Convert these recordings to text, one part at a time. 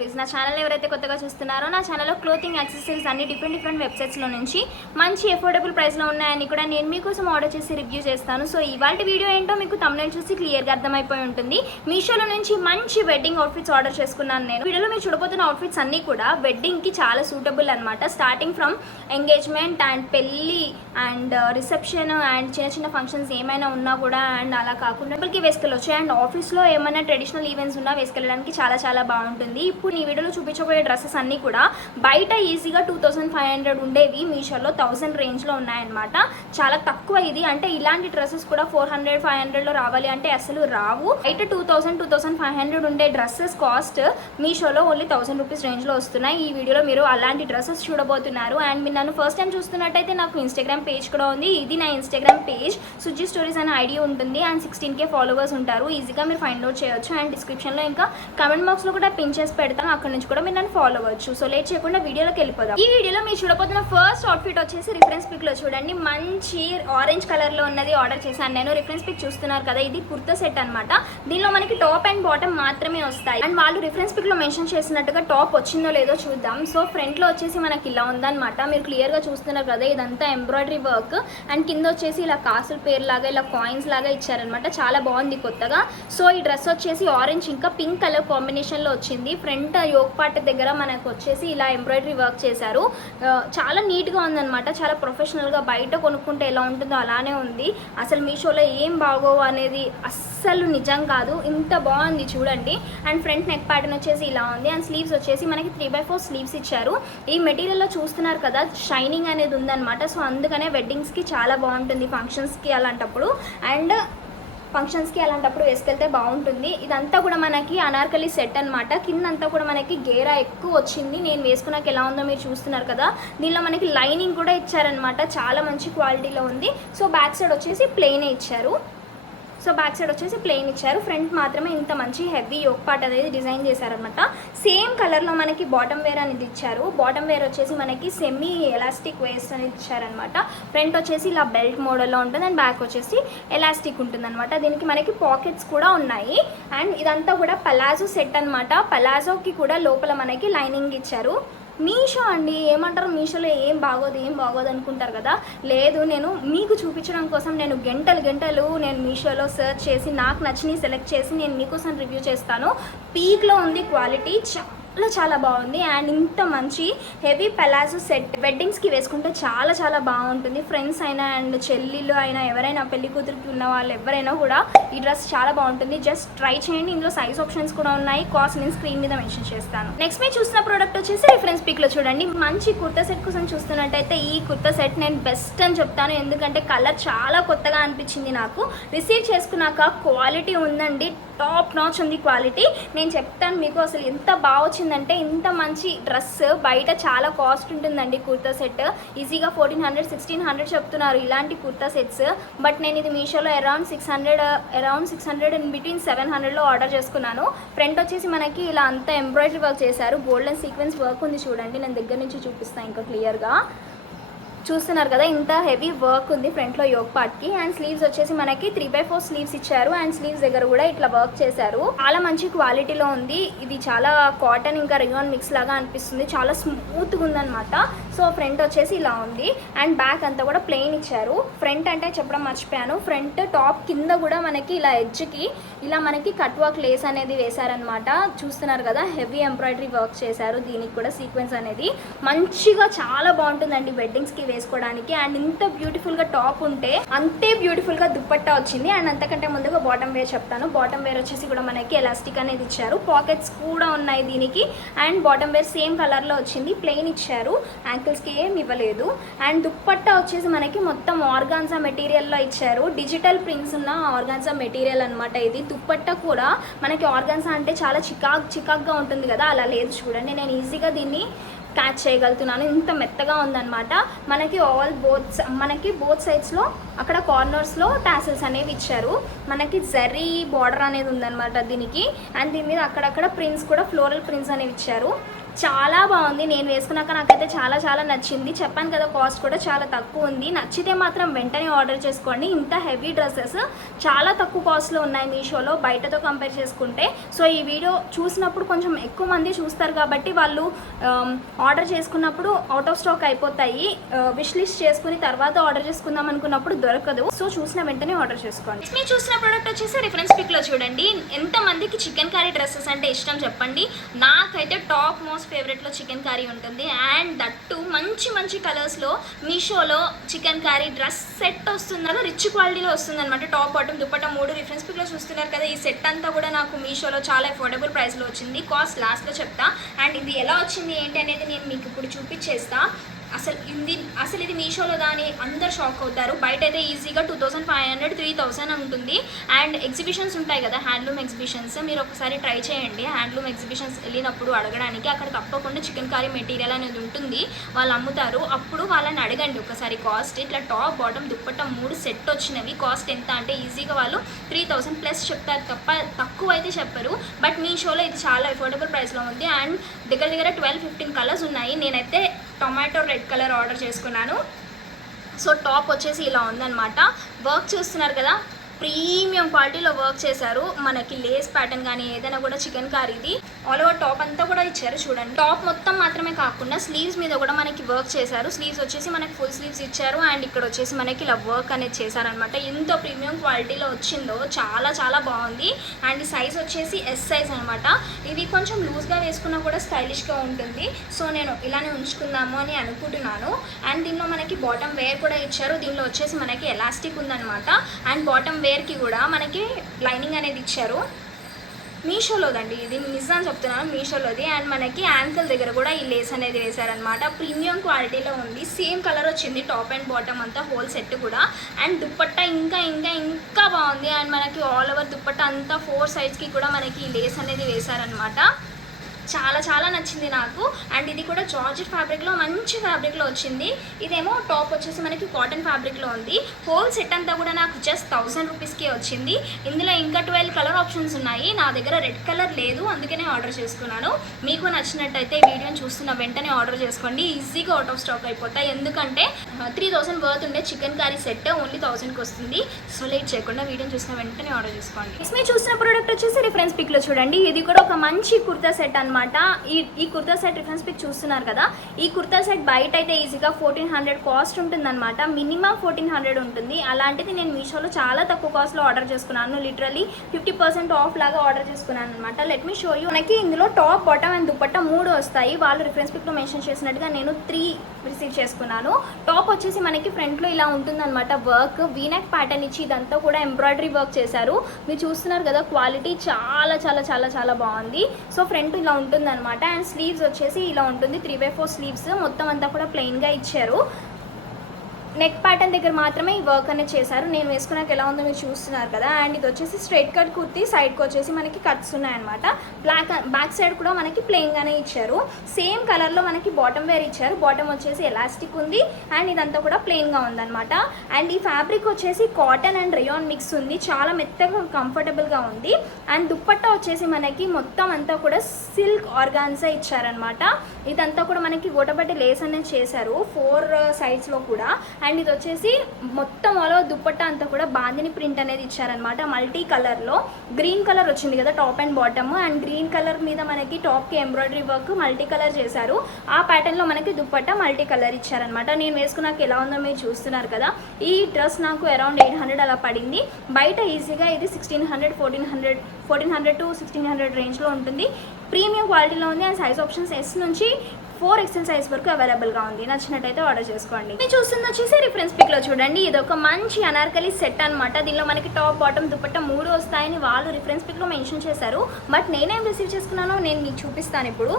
Stories. నా channel ఎవరైతే కొత్తగా చూస్తున్నారో నా ఛానల్లో క్లోతింగ్ యాక్సెసరీస్ అన్ని డిఫరెంట్ వెబ్సైట్స్లో నుంచి మంచి అఫోర్డబుల్ ప్రైస్లో ఉన్నాయని కూడా నేను మీకోసం ఆర్డర్ చేసి రివ్యూ చేస్తాను. సో ఇవాళ వీడియో ఏంటో మీకు థంబ్నెయిల్ చూసి క్లియర్గా అర్థమైపోయి ఉంటుంది. మీషోలో నుంచి మంచి వెడ్డింగ్ అవుట్ఫిట్స్ ఆర్డర్ చేసుకున్నాను నేను. వీడియోలో మీరు చూడబోతున్న అవుట్ఫిట్స్ అన్నీ కూడా వెడ్డింగ్కి చాలా సూటబుల్ అనమాట. స్టార్టింగ్ ఫ్రమ్ ఎంగేజ్మెంట్ అండ్ పెళ్ళి అండ్ రిసెప్షన్ అండ్ చిన్న చిన్న ఫంక్షన్స్ ఏమైనా ఉన్నా కూడా అండ్ అలా కాకుండా టెంపుల్కి వేసుకెళ్ళొచ్చు అండ్ ఆఫీస్లో ఏమైనా ట్రెడిషనల్ ఈవెంట్స్ ఉన్నా వేసుకెళ్ళడానికి చాలా చాలా బాగుంటుంది. ఇప్పుడు ఈ వీడియోలో చూపించబోయే డ్రెస్సెస్ అన్నీ కూడా బయట ఈజీగా 2500 ఉండేవి మీషోలో 1000 రేంజ్లో ఉన్నాయన్నమాట. చాలా తక్కువ ఇది. అంటే ఇలాంటి డ్రెస్సెస్ కూడా 400-500లో రావాలి అంటే అసలు రావు. బయట 2000-2500 ఉండే డ్రెస్సెస్ కాస్ట్ మీషోలో ఓన్లీ 1000 రూపీస్ రేంజ్లో వస్తున్నాయి. ఈ వీడియోలో మీరు అలాంటి డ్రెస్సెస్ చూడబోతున్నారు. అండ్ మీరు నన్ను ఫస్ట్ టైం చూస్తున్నట్టయితే నాకు ఇన్స్టాగ్రామ్ పేజ్ కూడా ఉంది. ఇది నా ఇన్స్టాగ్రామ్ పేజ్ సుజీ స్టోరీస్ అనే ఐడి ఉంటుంది అండ్ 16K ఫాలోవర్స్ ఉంటారు. ఈజీగా మీరు ఫైండ్ అవుట్ చేయొచ్చు. అండ్ డిస్క్రిప్షన్లో ఇంకా కమెంట్ బాక్స్లో కూడా పిన్ చేసి పెడతాను. అక్కడ నుంచి కూడా మీరు నన్ను ఫాలో అవ్వచ్చు. సో లేట్ చేయకుండా వీడియోలోకి వెళ్ళిపోదాం. ఈ వీడియోలో మీరు చూడబోతున్న ఫస్ట్ అవుట్ఫిట్ వచ్చేసి రిఫరెన్స్ పిక్లో చూడండి. మంచి ఆరెంజ్ కలర్లో ఉన్నది ఆర్డర్ చేశాను నేను. రిఫరెన్స్ పిక్ చూస్తున్నారు కదా, ఇది కుర్తా సెట్ అనమాట. దీనిలో మనకి టాప్ అండ్ బాటమ్ మాత్రమే వస్తాయి. అండ్ వాళ్ళు రిఫరెన్స్ పిక్లో మెన్షన్ చేసినట్టుగా టాప్ వచ్చిందో లేదో చూద్దాం. సో ఫ్రంట్లో వచ్చేసి మనకి ఇలా ఉందన్నమాట. మీరు క్లియర్గా చూస్తున్నారు కదా, ఇదంతా ఎంబ్రాయిడరీ వర్క్ అండ్ కింద వచ్చేసి ఇలా కాసుల పేరు లాగా ఇలా కాయిన్స్ లాగా ఇచ్చారనమాట. చాలా బాగుంది కొత్తగా. సో ఈ డ్రెస్ వచ్చేసి ఆరెంజ్ ఇంకా పింక్ కలర్ కాంబినేషన్లో వచ్చింది. ఫ్రంట్ యోక్ పార్ట్ దగ్గర మనకు వచ్చేసి ఇలా ఎంబ్రాయిడరీ వర్క్ చేశారు. చాలా నీట్గా ఉందన్నమాట. చాలా ప్రొఫెషనల్గా బయట కొనుక్కుంటే ఎలా ఉంటుందో అలానే ఉంది. అసలు మీషోలో ఏం బాగోవు అనేది అస్సలు నిజం కాదు, ఇంత బాగుంది చూడండి. అండ్ ఫ్రంట్ నెక్ ప్యాటర్న్ వచ్చేసి ఇలా ఉంది. అండ్ స్లీవ్స్ వచ్చేసి మనకి 3/4 స్లీవ్స్ ఇచ్చారు. ఈ మెటీరియల్లో చూస్తున్నారు కదా, షైనింగ్ అనేది ఉందన్నమాట. సో అందుకనే వెడ్డింగ్స్కి చాలా బాగుంటుంది, ఫంక్షన్స్కి అలాంటప్పుడు వేసుకెళ్తే బాగుంటుంది. ఇదంతా కూడా మనకి అనార్కలి సెట్ అనమాట. కిందంతా కూడా మనకి గేరా ఎక్కువ వచ్చింది. నేను వేసుకున్నాక ఎలా ఉందో మీరు చూస్తున్నారు కదా. దీనిలో మనకి లైనింగ్ కూడా ఇచ్చారనమాట. చాలా మంచి క్వాలిటీలో ఉంది. సో బ్యాక్ సైడ్ వచ్చేసి ప్లెయినే ఇచ్చారు. ఫ్రంట్ మాత్రమే ఇంత మంచి హెవీ యోక్ పార్ట్ అనేది డిజైన్ చేశారనమాట. సేమ్ కలర్లో మనకి బాటమ్ వేర్ అనేది ఇచ్చారు. బాటమ్ వేర్ వచ్చేసి మనకి సెమీ ఎలాస్టిక్ వేస్ట్ అనేది ఇచ్చారనమాట. ఫ్రంట్ వచ్చేసి ఇలా బెల్ట్ మోడల్లో ఉంటుంది అండ్ బ్యాక్ వచ్చేసి ఎలాస్టిక్ ఉంటుందన్నమాట. దీనికి మనకి పాకెట్స్ కూడా ఉన్నాయి. అండ్ ఇదంతా కూడా పలాజో సెట్ అనమాట. పలాజోకి కూడా లోపల మనకి లైనింగ్ ఇచ్చారు. మీషో అండి, ఏమంటారు, మీషోలో ఏం బాగోదు అనుకుంటారు కదా. లేదు, నేను మీకు చూపించడం కోసం నేను గంటలు నేను మీషోలో సెర్చ్ చేసి నాకు నచ్చినవి సెలెక్ట్ చేసి నేను మీకోసం రివ్యూ చేస్తాను. పీక్లో ఉంది క్వాలిటీ, చాలా బాగుంది. అండ్ ఇంత మంచి హెవీ పలాజో సెట్ వెడ్డింగ్స్కి వేసుకుంటే చాలా చాలా బాగుంటుంది. ఫ్రెండ్స్ అయినా అండ్ చెల్లిళ్ళు అయినా ఎవరైనా పెళ్లి కూతురికి ఉన్న వాళ్ళు ఎవరైనా కూడా ఈ డ్రెస్ చాలా బాగుంటుంది. జస్ట్ ట్రై చేయండి. ఇందులో సైజ్ ఆప్షన్స్ కూడా ఉన్నాయి. కాస్ట్ నేను స్క్రీన్ మీద మెన్షన్ చేస్తాను. నెక్స్ట్ మీరు చూసిన ప్రోడక్ట్ వచ్చేసి రిఫరెన్స్ పిక్లో చూడండి. మంచి కుర్తా సెట్ కోసం చూస్తున్నట్టయితే ఈ కుర్తా సెట్ నేను బెస్ట్ అని చెప్తాను. ఎందుకంటే కలర్ చాలా కొత్తగా అనిపించింది నాకు. రిసీవ్ చేసుకున్నాక క్వాలిటీ ఉందండి, టాప్ నాచ్ ఉంది క్వాలిటీ. నేను చెప్తాను మీకు అసలు ఎంత బాగా వచ్చిందంటే, ఇంత మంచి డ్రెస్ బయట చాలా కాస్ట్ ఉంటుందండి కుర్తా సెట్. ఈజీగా 1400-1600 చెప్తున్నారు ఇలాంటి కుర్తా సెట్స్. బట్ నేను ఇది మీషోలో అరౌండ్ 600 ఇన్ బిట్వీన్ 700లో ఆర్డర్ చేసుకున్నాను. ఫ్రంట్ వచ్చేసి మనకి ఇలా అంతా ఎంబ్రాయిడరీ వర్క్ చేశారు. గోల్డెన్ సీక్వెన్స్ వర్క్ ఉంది చూడండి. నేను దగ్గర నుంచి చూపిస్తాను ఇంకా క్లియర్గా. చూస్తున్నారు కదా, ఇంత హెవీ వర్క్ ఉంది ఫ్రంట్లో యోక్ పార్ట్కి. అండ్ స్లీవ్స్ వచ్చేసి మనకి 3/4 స్లీవ్స్ ఇచ్చారు. అండ్ స్లీవ్స్ దగ్గర కూడా ఇట్లా వర్క్ చేశారు. చాలా మంచి క్వాలిటీలో ఉంది. ఇది చాలా కాటన్ ఇంకా రియాన్ మిక్స్ లాగా అనిపిస్తుంది. చాలా స్మూత్గా ఉందన్నమాట. సో ఫ్రంట్ వచ్చేసి ఇలా ఉంది. అండ్ బ్యాక్ అంతా కూడా ప్లెయిన్ ఇచ్చారు. ఫ్రంట్ అంటే చెప్పడం మర్చిపోయాను, ఫ్రంట్ టాప్ కింద కూడా మనకి ఇలా ఎడ్జ్కి ఇలా మనకి కట్ వర్క్ లేస్ అనేది వేశారనమాట. చూస్తున్నారు కదా, హెవీ ఎంబ్రాయిడరీ వర్క్ చేశారు. దీనికి కూడా సీక్వెన్స్ అనేది మంచిగా చాలా బాగుంటుందండి వెడ్డింగ్స్కి వేసుకోవడానికి. అండ్ ఇంత బ్యూటిఫుల్గా టాప్ ఉంటే అంతే బ్యూటిఫుల్గా దుప్పట్టా వచ్చింది. అండ్ అంతకంటే ముందుగా బాటమ్ వేర్ చెప్తాను. బాటమ్ వేర్ వచ్చేసి కూడా మనకి ఎలాస్టిక్ అనేది ఇచ్చారు. పాకెట్స్ కూడా ఉన్నాయి దీనికి. అండ్ బాటమ్ వేర్ సేమ్ కలర్లో వచ్చింది. ప్లెయిన్ ఇచ్చారు, యాంకిల్స్కి ఏం ఇవ్వలేదు. అండ్ దుప్పట్టా వచ్చేసి మనకి మొత్తం ఆర్గాన్జా మెటీరియల్లో ఇచ్చారు. డిజిటల్ ప్రింట్స్ ఉన్న ఆర్గాన్జా మెటీరియల్ అనమాట ఇది. దుప్పట్టా కూడా మనకి ఆర్గాన్జా అంటే చాలా చికాక్గా ఉంటుంది కదా, అలా లేదు చూడండి. నేను ఈజీగా దీన్ని క్యాచ్ చేయగలుగుతున్నాను, ఇంత మెత్తగా ఉందన్నమాట. మనకి బోత్ సైడ్స్లో అక్కడ కార్నర్స్లో టాసిల్స్ అనేవి ఇచ్చారు. మనకి జరీ బార్డర్ అనేది ఉందన్నమాట దీనికి. అండ్ దీని మీద అక్కడక్కడ ప్రింట్స్ కూడా ఫ్లోరల్ ప్రింట్స్ అనేవి ఇచ్చారు. చాలా బాగుంది. నేను వేసుకున్నాక నాకైతే చాలా చాలా నచ్చింది. చెప్పాను కదా కాస్ట్ కూడా చాలా తక్కువ ఉంది. నచ్చితే మాత్రం వెంటనే ఆర్డర్ చేసుకోండి. ఇంత హెవీ డ్రెస్సెస్ చాలా తక్కువ కాస్ట్లో ఉన్నాయి మీషోలో బయటతో కంపేర్ చేసుకుంటే. సో ఈ వీడియో చూసినప్పుడు కొంచెం ఎక్కువ మంది చూస్తారు కాబట్టి వాళ్ళు ఆర్డర్ చేసుకున్నప్పుడు అవుట్ ఆఫ్ స్టాక్ అయిపోతాయి. విష్ లిస్ట్ చేసుకుని తర్వాత ఆర్డర్ చేసుకుందాం అనుకున్నప్పుడు దొరకదు. సో చూసిన వెంటనే ఆర్డర్ చేసుకోండి. మీరు చూసిన ప్రోడక్ట్ వచ్చేసి రిఫరెన్స్ పిక్లో చూడండి. ఎంతమందికి చికెన్ కర్రీ డ్రెస్సెస్ అంటే ఇష్టం చెప్పండి. నాకైతే టాప్ మోస్ట్ ఫేవరెట్లో చికెన్ కర్రీ ఉంటుంది. అండ్ దట్టు మంచి మంచి కలర్స్లో మీషోలో చికెన్ కర్రీ డ్రెస్ సెట్ వస్తుంది. రిచ్ క్వాలిటీలో వస్తుంది అనమాట. టాప్ బాటమ్ దుపట్టా 3 రిఫరెన్స్ పిక్లో చూస్తున్నారు కదా. ఈ సెట్ అంతా కూడా నాకు మీషోలో చాలా అఫోర్డబుల్ ప్రైస్లో వచ్చింది. కాస్ట్ లాస్ట్లో చెప్తా. అండ్ ఇది ఎలా వచ్చింది ఏంటి అనేది నేను మీకు ఇప్పుడు చూపించేస్తా. అసలు ఇది మీషోలో దాని అందరు షాక్ అవుతారు. బయట అయితే ఈజీగా 2500 3000 ఉంటుంది. అండ్ ఎగ్జిబిషన్స్ ఉంటాయి కదా, హ్యాండ్లూమ్ ఎగ్జిబిషన్స్, మీరు ఒకసారి ట్రై చేయండి. హ్యాండ్లూమ్ ఎగ్జిబిషన్స్ వెళ్ళినప్పుడు అడగడానికి అక్కడ తప్పకుండా చికెన్ కర్రీ మెటీరియల్ అనేది ఉంటుంది, వాళ్ళు అమ్ముతారు. అప్పుడు వాళ్ళని అడగండి ఒకసారి కాస్ట్. ఇట్లా టాప్ బాటమ్ దుప్పట్టా 3 సెట్ వచ్చినవి. కాస్ట్ ఎంత అంటే ఈజీగా వాళ్ళు 3000 ప్లస్ చెప్తారు తప్ప తక్కువ అయితే చెప్పరు. బట్ మీషోలో ఇది చాలా అఫోర్డబుల్ ప్రైస్లో ఉంది. అండ్ దగ్గర 12-15 కలర్స్ ఉన్నాయి. నేనైతే టొమాటో రెడ్ కలర్ ఆర్డర్ చేసుకున్నాను. సో టాప్ వచ్చేసి ఇలా ఉందన్నమాట. వర్క్ చూస్తున్నారు కదా, ప్రీమియం క్వాలిటీలో వర్క్ చేశారు. మనకి లేస్ ప్యాటర్న్ కానీ ఏదైనా కూడా చికెన్ కర్రీది ఆల్ ఓవర్ టాప్ అంతా కూడా ఇచ్చారు చూడండి. టాప్ మొత్తం మాత్రమే కాకుండా స్లీవ్స్ మీద కూడా మనకి వర్క్ చేశారు. స్లీవ్స్ వచ్చేసి మనకి ఫుల్ స్లీవ్స్ ఇచ్చారు. అండ్ ఇక్కడ వచ్చేసి మనకి ఇలా వర్క్ అనేది చేశారనమాట. ఎంత ప్రీమియం క్వాలిటీలో వచ్చిందో చాలా చాలా బాగుంది. అండ్ ఈ సైజ్ వచ్చేసి ఎస్ సైజ్ అనమాట. ఇది కొంచెం లూజ్గా వేసుకున్నా కూడా స్టైలిష్గా ఉంటుంది. సో నేను ఇలానే ఉంచుకుందాము అని అనుకుంటున్నాను. అండ్ దీనిలో మనకి బాటమ్ వేర్ కూడా ఇచ్చారు. దీనిలో వచ్చేసి మనకి ఎలాస్టిక్ ఉందన్నమాట. అండ్ బాటమ్ వేర్కి కూడా మనకి లైనింగ్ అనేది ఇచ్చారు. మీషోలోదండి ఇది, నిజం చెప్తున్నాను మీషోలోది. అండ్ మనకి యాంకిల్ దగ్గర కూడా ఈ లేస్ అనేది వేశారనమాట. ప్రీమియం క్వాలిటీలో ఉంది. సేమ్ కలర్ వచ్చింది టాప్ అండ్ బాటమ్ అంతా హోల్ సెట్ కూడా. అండ్ దుప్పట్టా ఇంకా బాగుంది. అండ్ మనకి ఆల్ ఓవర్ దుప్పట్టా అంతా 4 సైడ్స్కి కూడా మనకి ఈ లేస్ అనేది వేశారనమాట. చాలా చాలా నచ్చింది నాకు. అండ్ ఇది కూడా జార్జెట్ ఫ్యాబ్రిక్లో మంచి ఫ్యాబ్రిక్లో వచ్చింది. ఇదేమో టాప్ వచ్చేసి మనకి కాటన్ ఫ్యాబ్రిక్లో ఉంది. హోల్ సెట్ అంతా కూడా నాకు జస్ట్ 1000 రూపీస్కే వచ్చింది. ఇందులో ఇంకా 12 కలర్ ఆప్షన్స్ ఉన్నాయి. నా దగ్గర రెడ్ కలర్ లేదు, అందుకనే ఆర్డర్ చేసుకున్నాను. మీకు నచ్చినట్టయితే వీడియోని చూస్తున్న వెంటనే ఆర్డర్ చేసుకోండి. ఈజీగా అవుట్ ఆఫ్ స్టాక్ అయిపోతాయి. ఎందుకంటే 3000 వర్త్ ఉండే చికెన్ కర్రీ సెట్ ఓన్లీ 1000కి వస్తుంది. సో లేట్ చేయకుండా వీడియోని చూసిన వెంటనే ఆర్డర్ చేసుకోండి. మీరు చూసిన ప్రోడక్ట్ వచ్చేసి రిఫరెన్స్ పిక్లో చూడండి. ఇది కూడా ఒక మంచి కుర్తా సెట్ అనమాట. ఈ కుర్తా సెట్ రిఫరెన్స్ పిక్ చూస్తున్నారు కదా. ఈ కుర్తా సెట్ బయట అయితే ఈజీగా 1400 కాస్ట్ ఉంటుందన్నమాట. మినిమం 1400 ఉంటుంది. అలాంటిది నేను మీషోలో చాలా తక్కువ కాస్ట్లో ఆర్డర్ చేసుకున్నాను. లిటరలీ 50% ఆఫ్ లాగా ఆర్డర్ చేసుకున్నాను అనమాట. Let me show you. మనకి ఇందులో టాప్ బాటమ్ అండ్ దుపట్టా 3 వస్తాయి. వాళ్ళు రిఫరెన్స్ పిక్లో మెన్షన్ చేసినట్టుగా నేను 3 రిసీవ్ చేసుకున్నాను. టాప్ వచ్చేసి మనకి ఫ్రంట్లో ఇలా ఉంటుందన్నమాట. వర్క్ వీనెక్ ప్యాటర్న్ ఇచ్చి ఇదంతా కూడా ఎంబ్రాయిడరీ వర్క్ చేశారు. మీరు చూస్తున్నారు కదా, క్వాలిటీ చాలా చాలా చాలా చాలా బాగుంది. సో ఫ్రంట్ ఇలా ఉంటుందన్నమాట. అండ్ స్లీవ్స్ వచ్చేసి ఇలా ఉంటుంది. 3/4 స్లీవ్స్ మొత్తం అంతా కూడా ప్లెయిన్గా ఇచ్చారు. నెక్ ప్యాటర్న్ దగ్గర మాత్రమే ఈ వర్క్ అనేది చేశారు. నేను వేసుకున్నాక ఎలా ఉందో మీరు చూస్తున్నారు కదా. అండ్ ఇది వచ్చేసి స్ట్రైట్ కట్ కుర్తీ. సైడ్కి వచ్చేసి మనకి కట్స్ ఉన్నాయన్నమాట. బ్యాక్ సైడ్ కూడా మనకి ప్లెయిన్గానే ఇచ్చారు. సేమ్ కలర్లో మనకి బాటమ్ వేర్ ఇచ్చారు. బాటమ్ వచ్చేసి ఎలాస్టిక్ ఉంది. అండ్ ఇదంతా కూడా ప్లెయిన్గా ఉందన్నమాట. అండ్ ఈ ఫ్యాబ్రిక్ వచ్చేసి కాటన్ అండ్ రేయాన్ మిక్స్ ఉంది. చాలా మెత్తగా కంఫర్టబుల్గా ఉంది. అండ్ దుప్పట్టా వచ్చేసి మనకి మొత్తం అంతా కూడా సిల్క్ ఆర్గాన్జా ఇచ్చారనమాట. ఇదంతా కూడా మనకి గోటపట్టి లేస్ అనేది చేశారు 4 సైడ్స్లో కూడా. అండ్ ఇది వచ్చేసి మొత్తం ఆల్ ఓవర్ దుప్పట్టా అంతా కూడా బాందిని ప్రింట్ అనేది ఇచ్చారనమాట. మల్టీ కలర్లో గ్రీన్ కలర్ వచ్చింది కదా top and bottom. And green colour మీద మనకి టాప్కి ఎంబ్రాయిడరీ వర్క్ మల్టీ కలర్ చేశారు. ఆ ప్యాటర్న్లో మనకి దుప్పట్టా మల్టీ కలర్ ఇచ్చారనమాట. నేను వేసుకున్నాక ఎలా ఉందో మీరు చూస్తున్నారు కదా. ఈ డ్రెస్ నాకు అరౌండ్ 800 అలా పడింది. బయట ఈజీగా ఇది 1600 1400 to 1600 రేంజ్లో ఉంటుంది. ప్రీమియం క్వాలిటీలో ఉంది. అండ్ సైజ్ ఆప్షన్స్ S నుంచి 4XL సైజ్ వరకు అవైలబుల్గా ఉంది. నచ్చినట్టయితే ఆర్డర్ చేసుకోండి. మీరు చూస్తుంది వచ్చేసి రిఫరెన్స్ పిక్లో చూడండి. ఇది ఒక మంచి అనార్కలి సెట్ అనమాట. దీనిలో మనకి టాప్ బాటమ్ దుపట్టా 3 వస్తాయని వాళ్ళు రిఫరెన్స్ పిక్లో మెన్షన్ చేశారు. బట్ నేనేం రిసీవ్ చేసుకున్నానో నేను మీకు చూపిస్తాను ఇప్పుడు.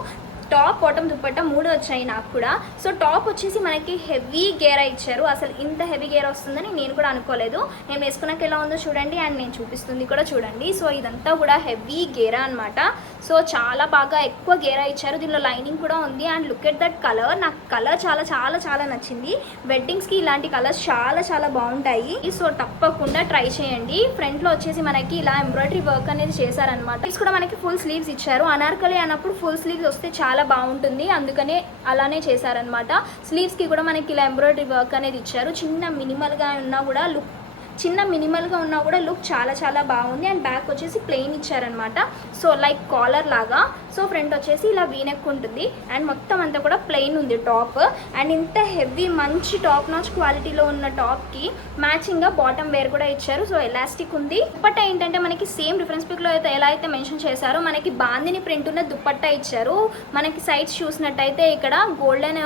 టాప్ బాటమ్ దుపట్టా 3 వచ్చాయి నాకు కూడా. సో టాప్ వచ్చేసి మనకి హెవీ గేరా ఇచ్చారు. అసలు ఇంత హెవీ గేరా వస్తుందని నేను కూడా అనుకోలేదు. నేను వేసుకున్నాక ఎలా ఉందో చూడండి. అండ్ నేను చూపిస్తుంది కూడా చూడండి. సో ఇదంతా కూడా హెవీ గేరా అనమాట. సో చాలా బాగా ఎక్కువ గేరా ఇచ్చారు. దీనిలో లైనింగ్ కూడా ఉంది. And look at that colour. నాకు కలర్ చాలా చాలా చాలా నచ్చింది. వెడ్డింగ్స్కి ఇలాంటి కలర్స్ చాలా చాలా బాగుంటాయి. సో తప్పకుండా ట్రై చేయండి. ఫ్రంట్లో వచ్చేసి మనకి ఇలా ఎంబ్రాయిడరీ వర్క్ అనేది చేశారనమాట. ఇది కూడా మనకి ఫుల్ స్లీవ్స్ ఇచ్చారు. అనార్కలి అన్నప్పుడు ఫుల్ స్లీవ్స్ వస్తే చాలా చాలా బాగుంటుంది, అందుకనే అలానే చేశారనమాట. స్లీవ్స్కి కూడా మనకి ఇలా ఎంబ్రాయిడరీ వర్క్ అనేది ఇచ్చారు. చిన్న మినిమల్గా ఉన్నా కూడా లుక్ చాలా చాలా బాగుంది. అండ్ బ్యాక్ వచ్చేసి ప్లెయిన్ ఇచ్చారనమాట, సో లైక్ కాలర్ లాగా. సో ఫ్రంట్ వచ్చేసి ఇలా వీనెక్ ఉంటుంది అండ్ మొత్తం అంతా కూడా ప్లెయిన్ ఉంది టాప్. అండ్ ఇంత హెవీ మంచి టాప్ నాచ్ క్వాలిటీలో ఉన్న టాప్కి మ్యాచింగ్గా బాటమ్ వేర్ కూడా ఇచ్చారు. సో ఎలాస్టిక్ ఉంది. దుప్పట్టా ఏంటంటే మనకి సేమ్ డిఫరెన్స్ పిక్లో అయితే ఎలా అయితే మెన్షన్ చేశారో మనకి బాందిని ప్రింట్ ఉన్న దుప్పట్టా ఇచ్చారు. మనకి సైడ్స్ చూసినట్టయితే ఇక్కడ గోల్డెన్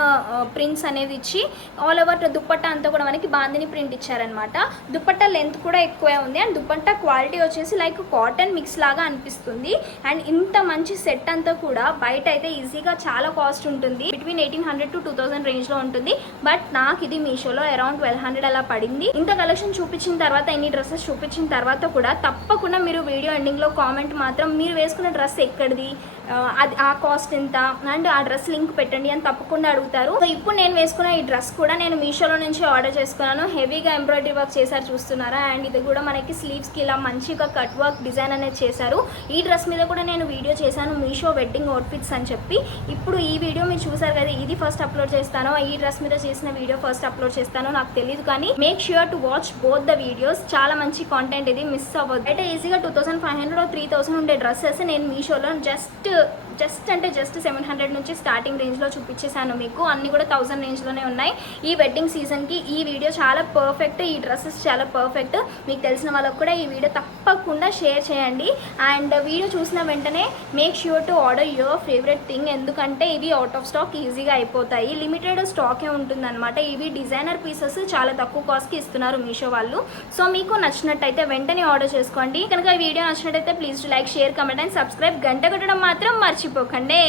ప్రింట్స్ అనేది ఇచ్చి ఆల్ ఓవర్ దుప్పట్టా అంతా కూడా మనకి బాందిని ప్రింట్ ఇచ్చారనమాట. దుప్పట్టా లెంత్ కూడా ఎక్కువే ఉంది అండ్ దుప్పట్టా క్వాలిటీ వచ్చేసి లైక్ కాటన్ మిక్స్ లాగా అనిపిస్తుంది. అండ్ ఇంత మంచి సెట్ అంతా కూడా బయట అయితే ఈజీగా చాలా కాస్ట్ ఉంటుంది, బిట్వీన్ 1800 to 2000 రేంజ్లో ఉంటుంది. బట్ నాకు ఇది మీషోలో అరౌండ్ 1200 అలా పడింది. ఇంత కలెక్షన్ చూపించిన తర్వాత, ఇన్ని డ్రెస్సెస్ చూపించిన తర్వాత కూడా తప్పకుండా మీరు వీడియో ఎండింగ్లో కామెంట్ మాత్రం మీరు వేసుకున్న డ్రెస్ ఎక్కడిది, అది ఆ కాస్ట్ ఎంత అండ్ ఆ డ్రెస్ లింక్ పెట్టండి అని తప్పకుండా అడుగుతారు. సో ఇప్పుడు నేను వేసుకున్న ఈ డ్రెస్ కూడా నేను మీషోలో నుంచి ఆర్డర్ చేసుకున్నాను. హెవీగా ఎంబ్రాయిడరీ వర్క్ చేశారు చూస్తున్నారా. అండ్ ఇది కూడా మనకి స్లీవ్స్కి ఇలా మంచిగా కట్ వర్క్ డిజైన్ అనేది చేశారు. ఈ డ్రెస్ మీద కూడా నేను వీడియో చేశాను, మీషో వెడ్డింగ్ అవుట్ఫిట్స్ అని చెప్పి. ఇప్పుడు ఈ వీడియో మీరు చూసారు కదా, ఇది ఫస్ట్ అప్లోడ్ చేస్తాను. ఈ డ్రెస్ మీద చేసిన వీడియో ఫస్ట్ అప్లోడ్ చేస్తాను నాకు తెలియదు, కానీ make sure to watch both the videos. చాలా మంచి కాంటెంట్, ఇది మిస్ అవ్వదు. అయితే ఈజీగా 2500 or 3000 ఉండే డ్రెస్సెస్ నేను మీషోలో జస్ట్ 700 నుంచి స్టార్టింగ్ రేంజ్లో చూపించేశాను మీకు. అన్నీ కూడా 1000 రేంజ్లోనే ఉన్నాయి. ఈ వెడ్డింగ్ సీజన్కి ఈ వీడియో చాలా పర్ఫెక్ట్, ఈ డ్రెస్సెస్ చాలా పర్ఫెక్ట్. మీకు తెలిసిన వాళ్ళకు కూడా ఈ వీడియో తప్పకుండా షేర్ చేయండి. అండ్ వీడియో చూసిన వెంటనే make sure to order your favourite thing, ఎందుకంటే ఇవి అవుట్ ఆఫ్ స్టాక్ ఈజీగా అయిపోతాయి. లిమిటెడ్ స్టాకే ఉంటుందన్నమాట. ఇవి డిజైనర్ పీసెస్ చాలా తక్కువ కాస్ట్కి ఇస్తున్నారు మీషో వాళ్ళు. సో మీకు నచ్చినట్టయితే వెంటనే ఆర్డర్ చేసుకోండి. కనుక ఈ వీడియో నచ్చినట్టయితే please like, share, comment and subscribe. గంట కొట్టడం మాత్రం మర్చిపోకండి.